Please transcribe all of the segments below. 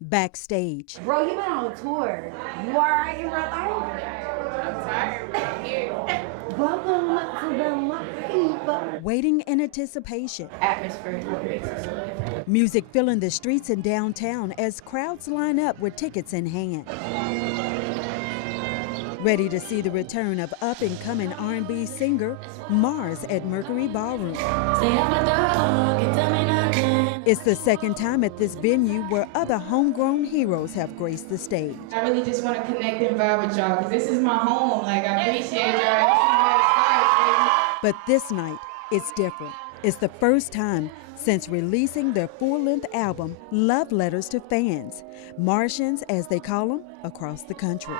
backstage. Bro, you been on a tour. You all right in real life? I'm tired, but I'm here. Welcome to the life. Waiting in anticipation. Atmosphere is what makes it so different. Music filling the streets in downtown as crowds line up with tickets in hand. Ready to see the return of up-and-coming R&B singer Marzz at Mercury Ballroom. It's the second time at this venue where other homegrown heroes have graced the stage. I really just want to connect and vibe with y'all because this is my home. Like, I appreciate y'all. This is where it starts, But this night, it's different. It's the first time since releasing their full-length album, Love Letters to Fans, Martians, as they call them, across the country.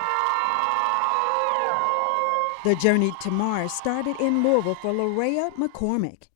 The journey to Marzz started in Louisville for Larea McCormick,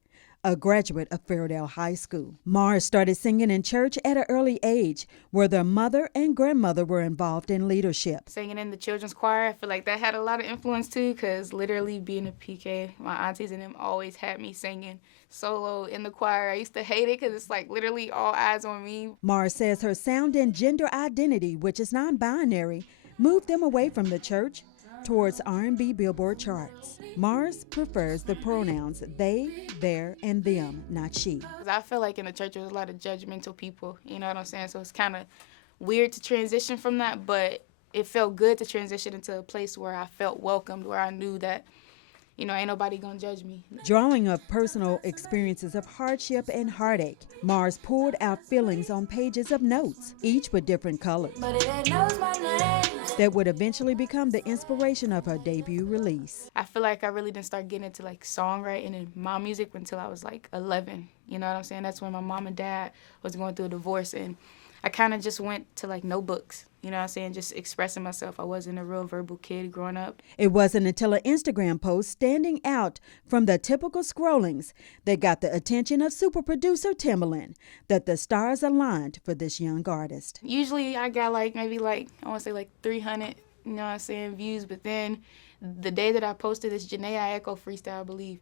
a graduate of Fairdale High School. Marzz started singing in church at an early age, where their mother and grandmother were involved in leadership. Singing in the children's choir, I feel like that had a lot of influence too, because literally being a PK, my aunties and them always had me singing solo in the choir. I used to hate it because it's like literally all eyes on me. Marzz says her sound and gender identity, which is non-binary, moved them away from the church towards R&B Billboard charts. Marzz prefers the pronouns they, their, and them, not she. I feel like in the church there's a lot of judgmental people, you know what I'm saying? So it's kind of weird to transition from that, but it felt good to transition into a place where I felt welcomed, where I knew that, you know, ain't nobody gonna judge me. Drawing of personal experiences of hardship and heartache, Marzz poured out feelings on pages of notes, each with different colors, that would eventually become the inspiration of her debut release. I feel like I really didn't start getting into like songwriting and my music until I was like 11. You know what I'm saying? That's when my mom and dad was going through a divorce, and I kind of just went to like notebooks, you know what I'm saying, just expressing myself. I wasn't a real verbal kid growing up. It wasn't until an Instagram post standing out from the typical scrollings that got the attention of super producer Timbaland that the stars aligned for this young artist. Usually I got like maybe like, I want to say like 300, you know what I'm saying, views, but then the day that I posted this Janae Echo freestyle, I believe,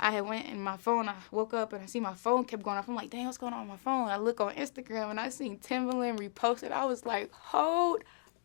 I had went in my phone, I woke up and I see my phone kept going off. I'm like, dang, what's going on with my phone? I look on Instagram and I seen Timbaland reposted. I was like, hold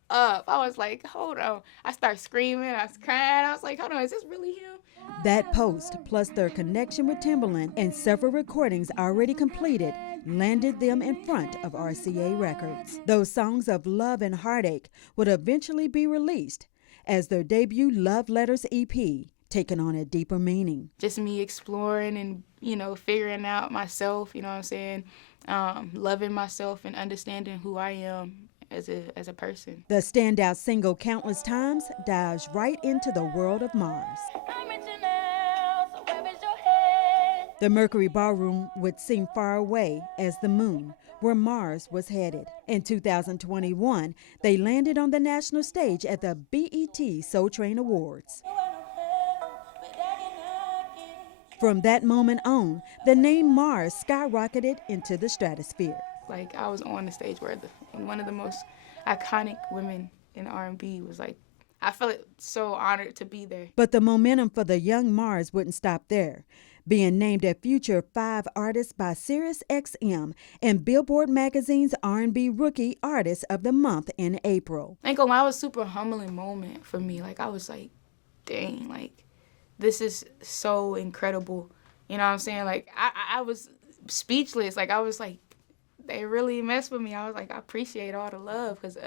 up. I was like, hold on. I started screaming, I was crying. I was like, hold on, is this really him? That post, plus their connection with Timbaland and several recordings already completed, landed them in front of RCA Records. Those songs of love and heartache would eventually be released as their debut Love Letters EP, taking on a deeper meaning. Just me exploring and, you know, figuring out myself, you know what I'm saying, loving myself and understanding who I am as a person. The standout single Countless Times dives right into the world of Marzz. The Mercury Ballroom would seem far away as the moon, where Marzz was headed. In 2021, they landed on the national stage at the BET Soul Train Awards. From that moment on, the name Marzz skyrocketed into the stratosphere. Like, I was on the stage where one of the most iconic women in R&B was like, I felt so honored to be there. But the momentum for the young Marzz wouldn't stop there. Being named a Future 5 artist by SiriusXM and Billboard Magazine's R&B Rookie Artist of the Month in April. I ain't gonna lie, it was a super humbling moment for me. Like, I was like, dang, like, this is so incredible. You know what I'm saying? Like, I was speechless. Like, I was like, they really messed with me. I was like, I appreciate all the love, because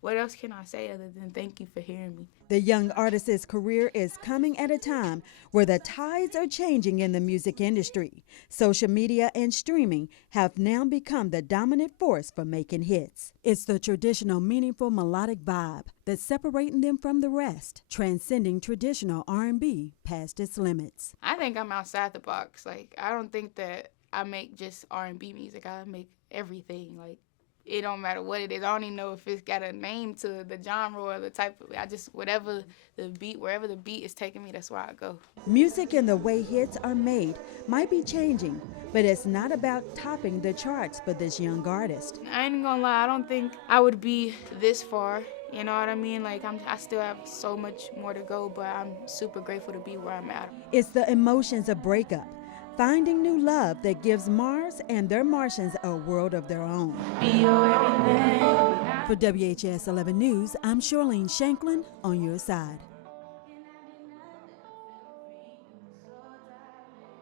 what else can I say other than thank you for hearing me? The young artist's career is coming at a time where the tides are changing in the music industry. Social media and streaming have now become the dominant force for making hits. It's the traditional, meaningful, melodic vibe that's separating them from the rest, transcending traditional R&B past its limits. I think I'm outside the box. Like, I don't think that I make just R&B music. I make everything. Like, it don't matter what it is. I don't even know if it's got a name to the genre or the type of, whatever the beat, wherever the beat is taking me, that's where I go. Music and the way hits are made might be changing, but it's not about topping the charts for this young artist. I ain't gonna lie, I don't think I would be this far. You know what I mean? Like, I still have so much more to go, but I'm super grateful to be where I'm at. It's the emotions of breakup, finding new love that gives Marzz and their Martians a world of their own. Be your everything. For WHS 11 News, I'm Sherlene Shanklin on your side.